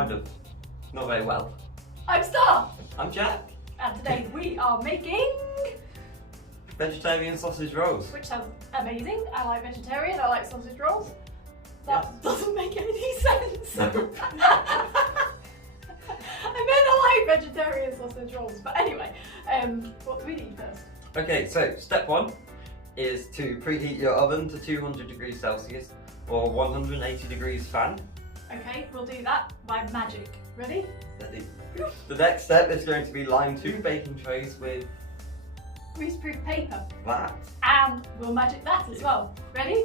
kind of. Not very well. I'm Star. I'm Jack. And today we are making... Vegetarian sausage rolls. Which sounds amazing. I like vegetarian, I like sausage rolls. That doesn't make any sense. No. I meant I like vegetarian sausage rolls. But anyway, what do we need first? Okay, so step 1 is to preheat your oven to 200 degrees Celsius or 180 degrees fan. Okay, we'll do that by magic. Ready? Ready. The next step is going to be line 2 baking trays with Greaseproof paper. that. And we'll magic that as well. Ready?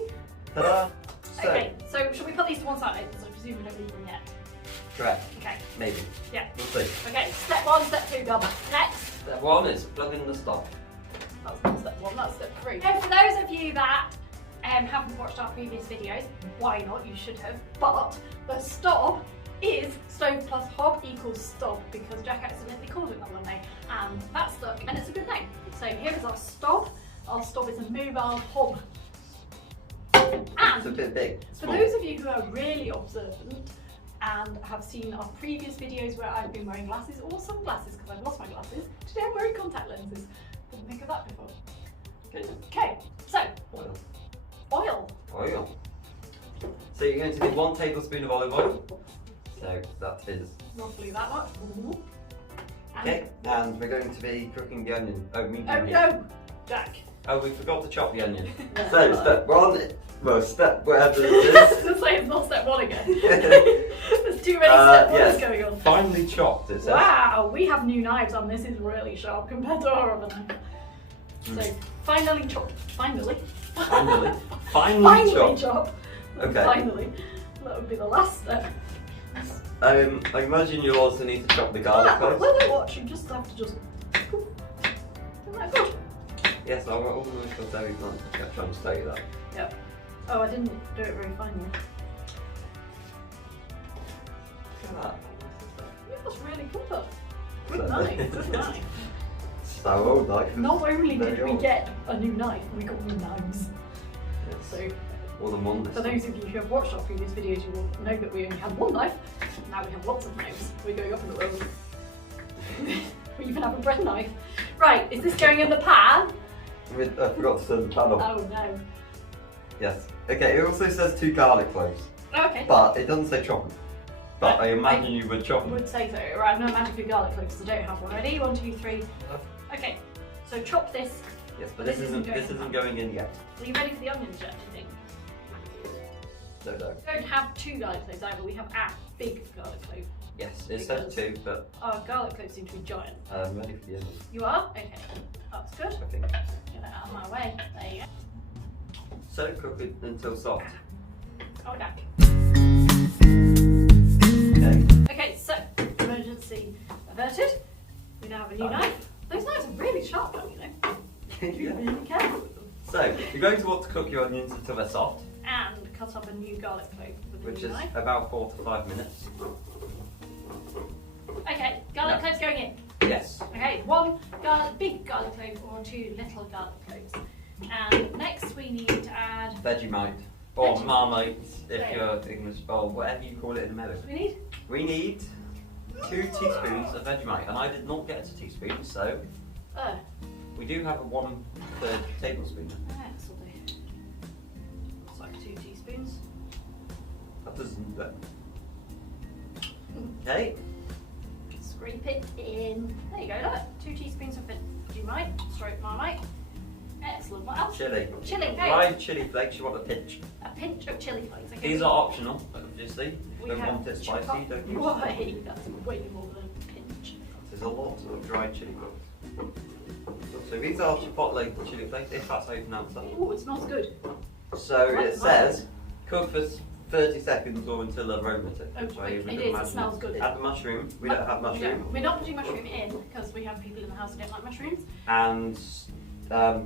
Ta-da! So, Okay, so should we put these to one side? Because I presume we don't need them yet. correct. Okay, Maybe. yeah. We'll see. Okay, step 1, step 2, done. Next. Step 1 is plug in the stop. That's not step 1, that's step 3. So for those of you that haven't watched our previous videos, why not? You should have. But the stop is stove plus hob equals stop because Jack accidentally called it that one day and that stuck and it's a good name. So here is our stop. Our stop is a mobile hob. It's a And bit big. for those of you who are really observant and have seen our previous videos where I've been wearing glasses or sunglasses because I've lost my glasses, today I'm wearing contact lenses. Didn't think of that before. Okay, so Oil. oil. Oil. So you're going to need 1 tablespoon of olive oil. So that is Roughly that much. And okay. And we're going to be cooking the onion. Oh, medium oh heat. no, Jack. Oh, we forgot to chop the onion. Yeah, So that's step 1, well, step whatever it is. Let's say it's not step 1 again. There's too many step 1s yes. going on. Finely chopped, it says. Wow, we have new knives and this is really sharp compared to our other knife. So finally chopped. Finally. Finally chopped. chopped. Okay. Finally. That would be the last step. I imagine you'll also need to chop the garlic cloves. When I watch, you just have to just... Isn't that good? Yes, I'm almost going to tell you. I'm trying to tell you that. Yep. Oh, I didn't do it very finely. Look at that. It was really good. Good So- knife, good knife. So old, like. Not only very did we old. get a new knife, we got new knives. Yes. So, More than one this for time. those of you who have watched our previous videos, you will know that we only had one knife. Now we have lots of knives. We're going up in the world. We even have a bread knife. Right, is this going in the pan? I forgot to turn the pan off. Oh no. Yes. Okay, it also says 2 garlic cloves. Okay. But it doesn't say chop them. But I imagine you would chop I them. would say so. Right, I'm going to magic your garlic cloves because I don't have one. Ready? 1, 2, 3. Okay, so chop this. Yes, but this isn't going in yet. Are you ready for the onions yet, do you think? No. We don't have 2 garlic cloves either, we have a big garlic clove. Yes, it says 2, but Our garlic cloves seem to be giant. I'm ready for the onion. You are? Okay, that's good. I think. Get that out of my way. There you go. So cook it until soft. Oh, Jack. Okay. Okay, so emergency averted. We now have a new knife. Those knives are really sharp though, you know. Be Yeah. really careful with them. So you're going to want to cook your onions until they're soft, And cut up a new garlic clove with a which new is knife. about 4 to 5 minutes. Okay, garlic cloves going in. Yes. Okay, 1 big garlic clove or 2 little garlic cloves. And next we need to add. Vegemite. Or Vegemite. Marmite if Okay. you're English, or whatever you call it in America. We need. We need 2 teaspoons of Vegemite, and I did not get a teaspoon, so we do have a 1/3 tablespoon. This will do. It's like 2 teaspoons. That doesn't. Okay. Scrape it in. There you go, look. 2 teaspoons of Vegemite, stroke Marmite. Excellent. What else? Chilli. Chilli, okay. Dried chili flakes, you want a pinch. A pinch of chili flakes. Okay. These are optional, obviously. We Don't have want it chopped spicy, up- don't use it. Why? That's way more than a pinch. There's a lot of dried chili flakes. So these are chipotle chili flakes, if that's how you pronounce that. Oh, it smells good. So it says cook for 30 seconds or until aromatic. Oh, So you would it is, it imagine smells good. Add the mushroom. We don't have mushroom. We're not putting mushroom in because we have people in the house who don't like mushrooms. And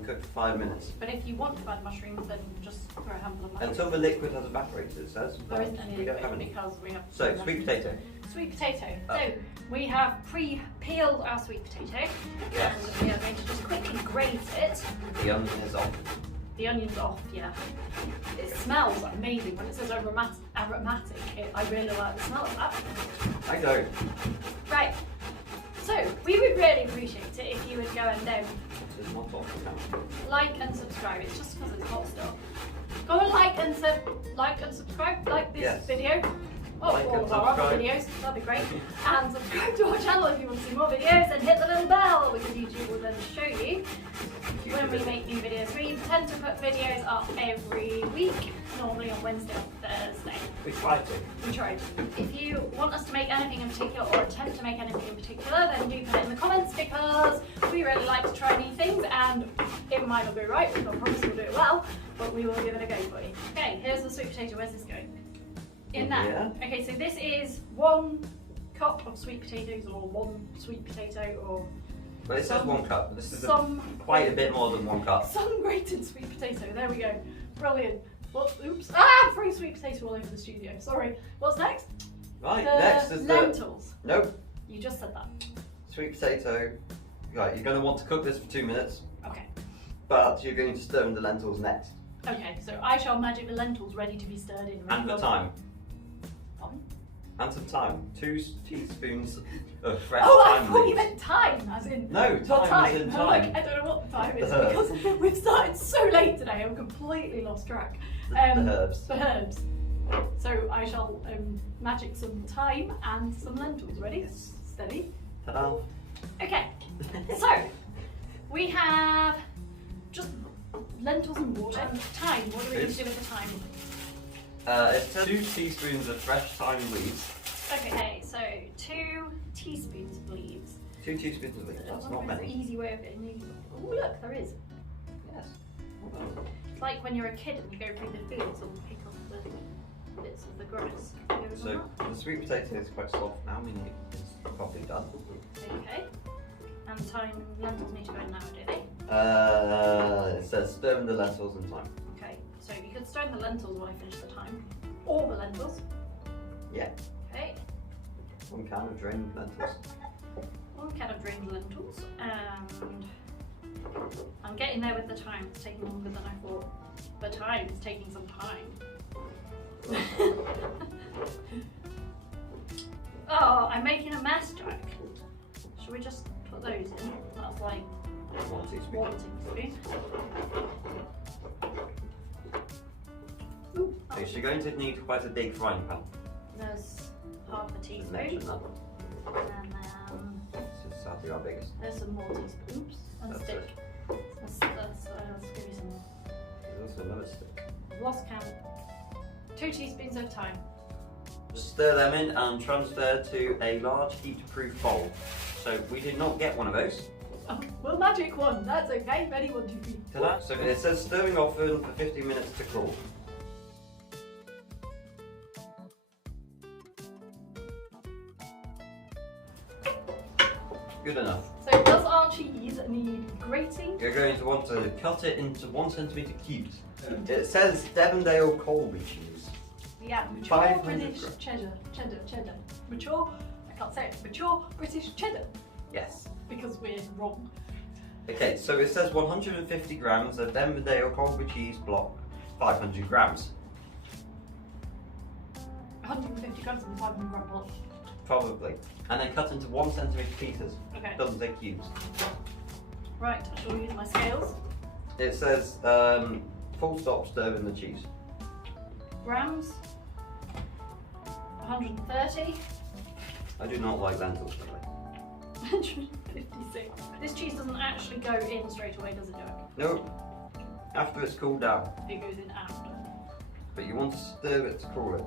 cook for 5 minutes. But if you want to add mushrooms, then just throw a handful of mushrooms. Until the liquid has evaporated, it says. There isn't any We don't have liquid any. because we have. So, mushrooms. sweet potato. Sweet potato. Oh. So we have pre-peeled our sweet potato, Yes. and we are going to just quickly grate it. The onion is on. The onion's off, yeah. It smells amazing. When it says aromatic, I really like the smell of that. I don't. Right. So, we would really appreciate it if you would go and like and subscribe. It's just because it's hot stuff. Go and like and subscribe. Like this video. Oh, like all of our other videos. That'd be great. And subscribe to our channel if you want to see more videos, and hit the little bell because YouTube will then show you when we make new videos. We tend to put videos up every week, normally on Wednesday or Thursday. We try to. We try to. If you want us to make anything in particular or attempt to make anything in particular, then do put it in the comments because we really like to try new things, and it might not go right, we can't promise we'll do it well, but we will give it a go for you. Okay, here's the sweet potato. Where's this going? In that. Yeah. Okay, so this is 1 cup of sweet potatoes, or 1 sweet potato, or... Well, it says 1 cup, but this is quite a bit more than 1 cup. Some grated sweet potato, there we go. Brilliant. Well, oops. Free sweet potato all over the studio. Sorry. What's next? Right, next is lentils. Nope. You just said that. Sweet potato. Right, you're going to want to cook this for 2 minutes. Okay. But you're going to stir in the lentils next. Okay, so I shall magic the lentils ready to be stirred in. And the thyme. Pardon? And some thyme. 2 teaspoons of fresh thyme. Oh, thyme I thought leaves. you meant thyme, as in... No, thyme is in thyme. I don't know what the thyme is because we've started so late today, I'm completely lost track. The herbs. The herbs. So I shall magic some thyme and some lentils. Ready? Yes. Steady. Ta-da. Okay, so we have just lentils and water. Thyme, what do we need to do with the thyme? It says 2 teaspoons of fresh thyme leaves. Okay, so 2 teaspoons of leaves. 2 teaspoons of leaves, that's not many. An easy way of getting these. Oh look, there is. Yes. It's like when you're a kid and you go through the fields and pick up the bits of the grass. So the sweet potato is quite soft now, meaning it's probably done. Okay. And thyme and lentils need to go in now, do they? It says stir in the lentils and thyme. Okay, so you could stir in the lentils while I finish the thyme. Or the lentils. Yeah. Okay. 1 can of drained lentils. 1 can of drained lentils, and I'm getting there with the thyme. It's taking longer than I thought. The thyme is taking some time. Oh, I'm making a mess, Jack. Should we just put those in? That's like 1 teaspoon. 1 teaspoon. Ooh, Okay, so you're going to need quite a big frying pan. there's half a teaspoon. Mention that. And This is sadly our biggest. there's some more teaspoons. And That's stick. it. Let's give you some more. There's also another stick. Lost count. 2 teaspoons of thyme. Just stir them in and transfer to a large heat-proof bowl. So we did not get one of those. Oh, well, magic one. That's okay. Ready, 1, 2, 3. Ta-da. So it says stirring often for 15 minutes to cool. Good enough. So does our cheese need grating? You're going to want to cut it into 1 centimetre cubes. It says Devondale Colby Cheese. Yeah, mature 500 British cheddar. Mature, I can't say it, mature British cheddar. Yes. Because we're wrong. Okay, so it says 150 grams of Devondale Colby Cheese Block, 500 grams. 150 grams of the 500 gram block. Probably. And then cut into 1 centimetre pieces. Okay. Doesn't say cubes. Right, I shall use my scales. It says full stop stir in the cheese. Grams. 130. I do not like lentils, by the way. 156. This cheese doesn't actually go in straight away, does it, Jack? No. After it's cooled down. It goes in after. But you want to stir it to cool it.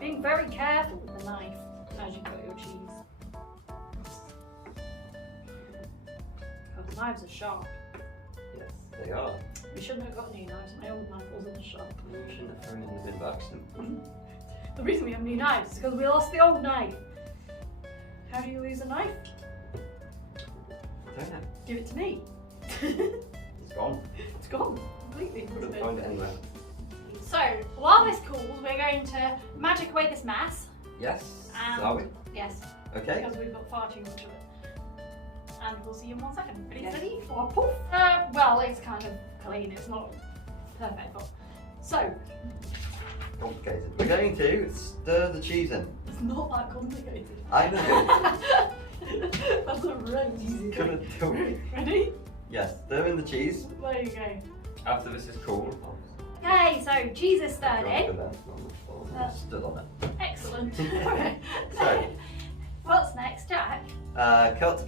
Being very careful with the knife as you cut your cheese. Because knives are sharp. Yes, they are. We shouldn't have got new knives. My old knife wasn't as sharp. You shouldn't have thrown it in the bin by accident. The reason we have new knives is because we lost the old knife. How do you lose a knife? I don't know. Give it to me. It's gone. It's gone completely. Couldn't find it anywhere. So, while this cools, we're going to magic away this mass. Yes. And Are we? yes. Okay. Because we've got far too much of it. and we'll see you in 1 second. Ready, steady, or poof? Well, it's kind of clean, it's not perfect, but so. Complicated. We're going to stir the cheese in. It's not that complicated. I know. That's a really easy Gonna do it. Ready? Yes, stir in the cheese. There you go. After this is cool. Okay, so cheese is stirred in. Stood on it. Excellent. So, what's next, Jack? cut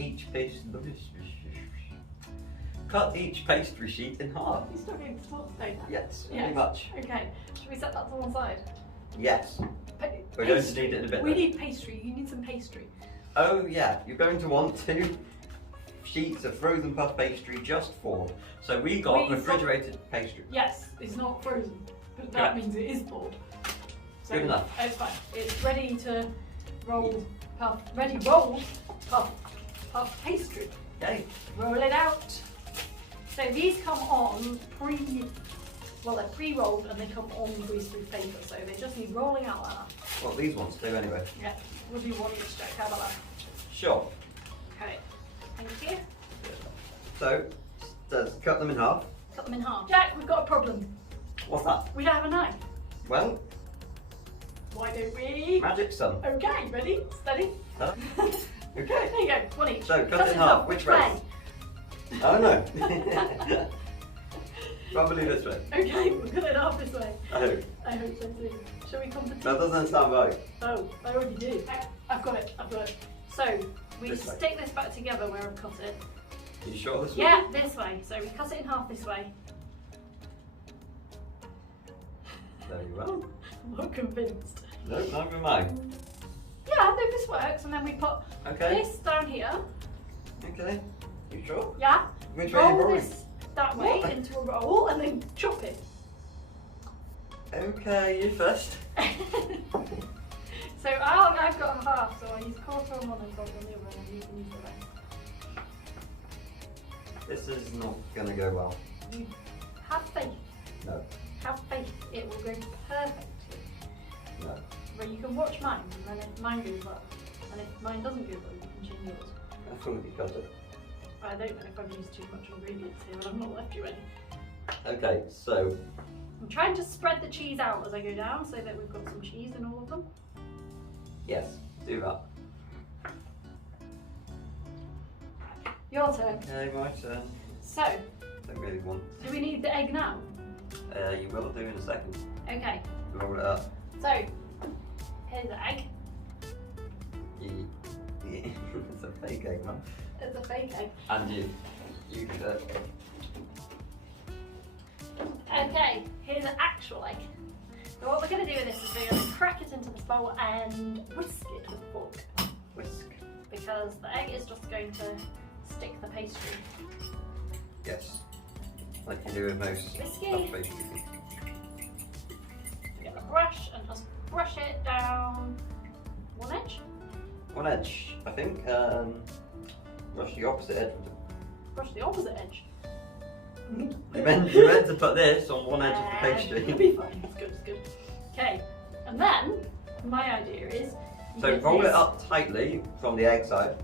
each pastry sheet in half. You're still going to talk today, Jack? Yes, pretty much. Okay, should we set that to one side? Yes. We're going to need it in a bit. We need pastry. You need some pastry. Oh yeah, you're going to want 2 sheets of frozen puff pastry just formed. So we got refrigerated pastry. Yes, it's not frozen, but that means it is thawed. So good enough. It's fine. It's ready to roll puff. Ready roll puff pastry. Okay. Roll it out. So these come on they're pre-rolled and they come on greaseproof paper. So they just need rolling out like that. Well, these ones do anyway. Yeah. We'll do one each, Jack. How about that? Sure. Okay. Thank you. So, let's cut them in half. Cut them in half. Jack, we've got a problem. What's that? We don't have a knife. Well, why don't we? magic son. Okay, ready? Steady? Huh? Okay. There you go, one each. So, cut it in half. Which way? Oh no. Probably this way. Okay, we'll cut it half this way. I hope. I hope so too. Shall we come for tea? That doesn't sound right. Oh, I already did. I've got it. So, we This way. stick this back together where I've cut it. You sure this way? Yeah, this way. So we cut it in half this way. Very well. I'm not convinced. No, neither am I. Yeah, no, this works. And then we put Okay. this down here. Okay. You sure? Yeah. Which way are you Roll rolling? this that way What? into a roll and then chop it. Okay, you first. So I've got half, so I use quarter on one and quarter on the other, and you can use the rest. This is not gonna go well. You have faith. No. Have faith. It will go perfectly. No. But you can watch mine, and then if mine goes well, and if mine doesn't go well, you can change yours. I thought you cut it. I don't know if I've used too much ingredients here, and I've not left you any. Okay, so I'm trying to spread the cheese out as I go down, so that we've got some cheese in all of them. yes, do that. Your turn. Okay, my turn. So, Don't really want. do we need the egg now? You will do in a second. Okay. Roll it up. So, here's the egg. It's a fake egg, man. It's a fake egg. And you can do it. Okay, here's an actual egg. So what we're going to do with this is we're going to crack it into this bowl and whisk it with a fork. Whisk. Because the egg is just going to stick the pastry. Yes. Like you do with most Whiskey. puff pastry. Get the brush and just brush it down one edge. One edge, I think. Brush the opposite edge. Brush the opposite edge. You meant to put this on one edge of the pastry. It'll be fine. It's good. It's good. Okay, and then my idea is. So roll it up tightly from the egg side.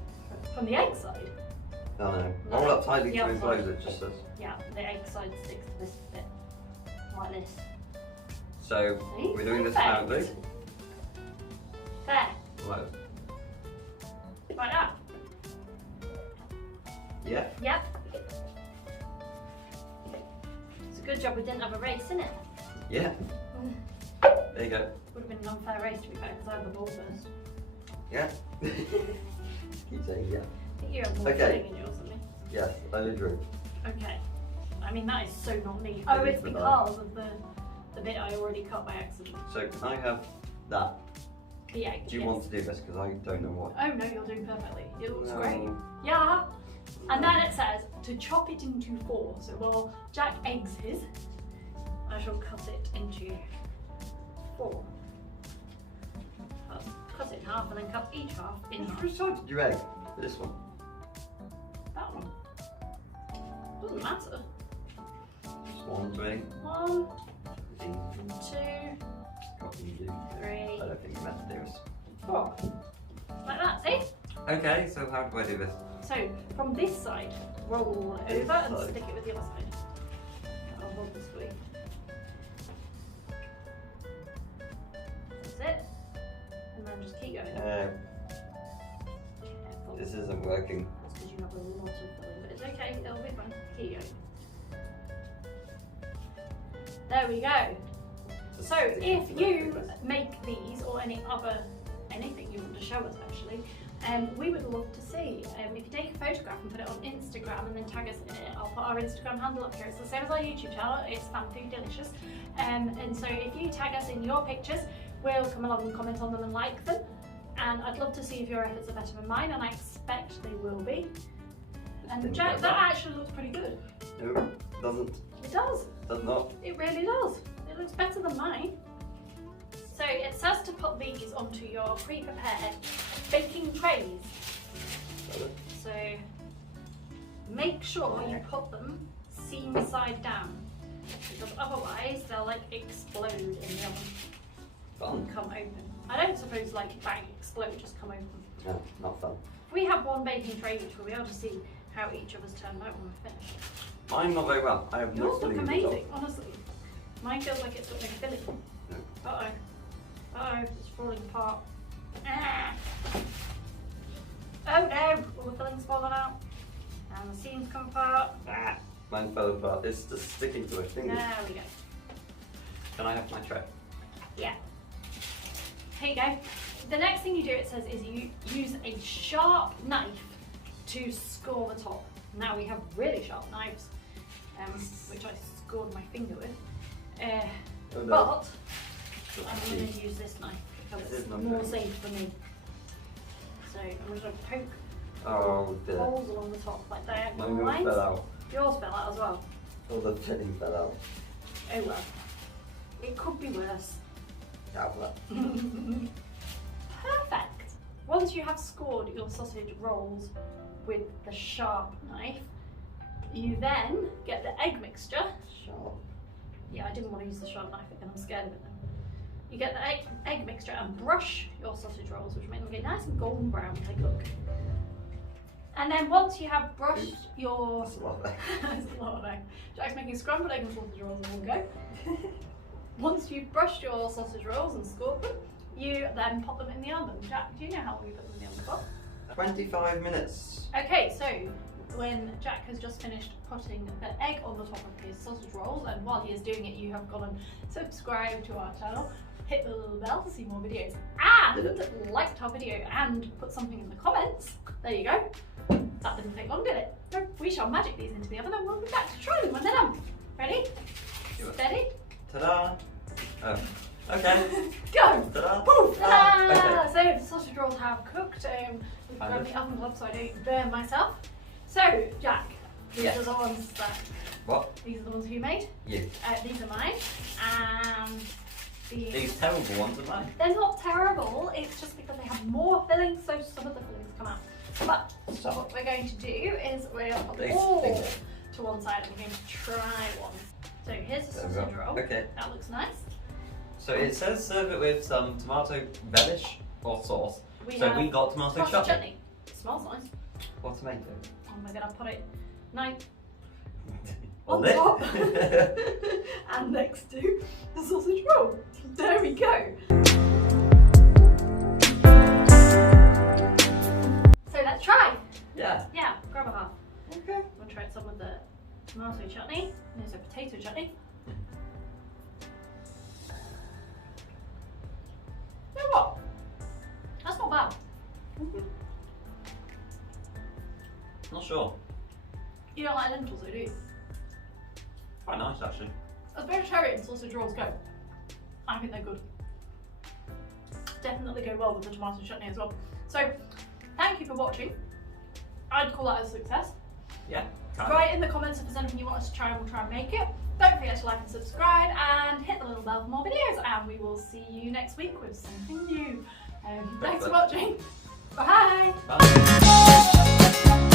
From the egg side. No. Roll up tightly the to outside. enclose it. Just says. Yeah, the egg side sticks to this bit, like this. So See? we're doing this Perfect. loudly. There, Low. like that. Yeah. Yep. It's a good job we didn't have a race, isn't it? Yeah. There you go. Would have been an unfair race to be fair, because I had the ball first. Yeah. Keep saying yeah. I think you have more Okay. filling in yours than me. Yes, I agree. Okay. I mean, that is so not neat. It Oh, is it's the because of the bit I already cut by accident. So can I have that? The egg. Do you yes. want to do this? Because I don't know what. Oh no, you're doing perfectly. It looks No. great. Yeah. And then it says to chop it into 4. So while Jack eggs his, I shall cut it into 4. I'll cut it in half and then cut each half in half. Which side did you egg? This one. That one. Doesn't matter. Just one, three. 1, Easy. 2, What do you do? 3, I don't think you meant to do this. 4. Like that, see? Okay, so how do I do this? So from this side, roll it over and stick it with the other side. I'll hold this for you. That's it. And then just keep going. Careful. This isn't working. That's because you have a lot of filling, but it's okay, it'll be fine. Keep going. There we go. So if you make these or anything you want to show us actually, we would love to see. If you take a photograph and put it on Instagram and then tag us in it, I'll put our Instagram handle up here. It's the same as our YouTube channel, it's FanFoodDelicious. And so if you tag us in your pictures, we'll come along and comment on them and like them. And I'd love to see if your efforts are better than mine, and I expect they will be. And Jack, that actually looks pretty good. No, it doesn't. It does. Does not. It really does. It looks better than mine. So it says to put these onto your pre-prepared baking trays. So make sure you put them seam side down, because otherwise they'll like explode in the oven. Fun. Come open. I don't suppose like bang, explode, just come open. No, not fun. We have one baking tray each, we'll be able to see how each of us turned out when we're finished. Mine not very well. I have no Yours look filling amazing, honestly. Mine feels like it's got no filling. No. Uh-oh. Uh-oh, it's falling apart. Ah. Oh no, all the filling's fallen out. And the seams come apart. Ah, mine fell apart. It's just sticking to a thing. There we go. Can I have my tray? Yeah. Here you go. The next thing you do, it says, is you use a sharp knife to score the top. Now we have really sharp knives, which I scored my finger with. Oh, no. But I'm going to use this knife because it's more safe for me. So I'm going to poke holes along the top, like diagonal lines. Fell out. Yours fell out as well. Oh, the filling fell out. Oh well. It could be worse. Yeah, well. Perfect. Once you have scored your sausage rolls with the sharp knife, you then get the egg mixture. Sharp. Yeah, I didn't want to use the sharp knife again, I'm scared of it now. You get the egg mixture and brush your sausage rolls, which make them get nice and golden brown when they cook. And then once you have brushed your... That's a lot of egg. That's a lot of egg. Jack's making scrambled egg and sausage rolls in one go. Once you've brushed your sausage rolls and scored them, you then pop them in the oven. Jack, do you know how long you put them in the oven for? 25 minutes. Okay, so when Jack has just finished putting the egg on the top of his sausage rolls, and while he is doing it, you have gone and subscribed to our channel, hit the little bell to see more videos, and liked our video and put something in the comments. There you go. That didn't take long, did it? No, we shall magic these into the oven and we'll be back to try them when they're done. Ready? Steady? Ta-da! Oh, okay. Go! Ta-da! Poof! Ta-da! Okay. So the sausage rolls have cooked. We've got the oven glove so I don't burn myself. So, Jack, these are the ones that... What? These are the ones you made. You. These are mine. And these terrible ones are mine. they're not terrible, it's just because they have more fillings, so some of the fillings come out. But what we're going to do is we're going to put them all to one side and we're going to try one. So here's the sausage roll. Okay. That looks nice. So it says serve it with some tomato relish or sauce. We got tomato chutney. It smells nice. What tomato? Oh my god, I'll put it on top and next to the sausage roll. There we go. So let's try. Yeah. Yeah, grab a half. Okay. We'll try some of the tomato chutney. There's a potato chutney. You know what? That's not bad. Not sure. You don't like lentils though, do you? Quite nice actually. As vegetarian sausage rolls go, I think they're good. Definitely go well with the tomato chutney as well. So, thank you for watching. I'd call that a success. Yeah. Write in the comments if there's anything you want us to try and we'll try and make it. Don't forget to like and subscribe and hit the little bell for more videos, and we will see you next week with something new. Thanks for watching. Bye. Bye.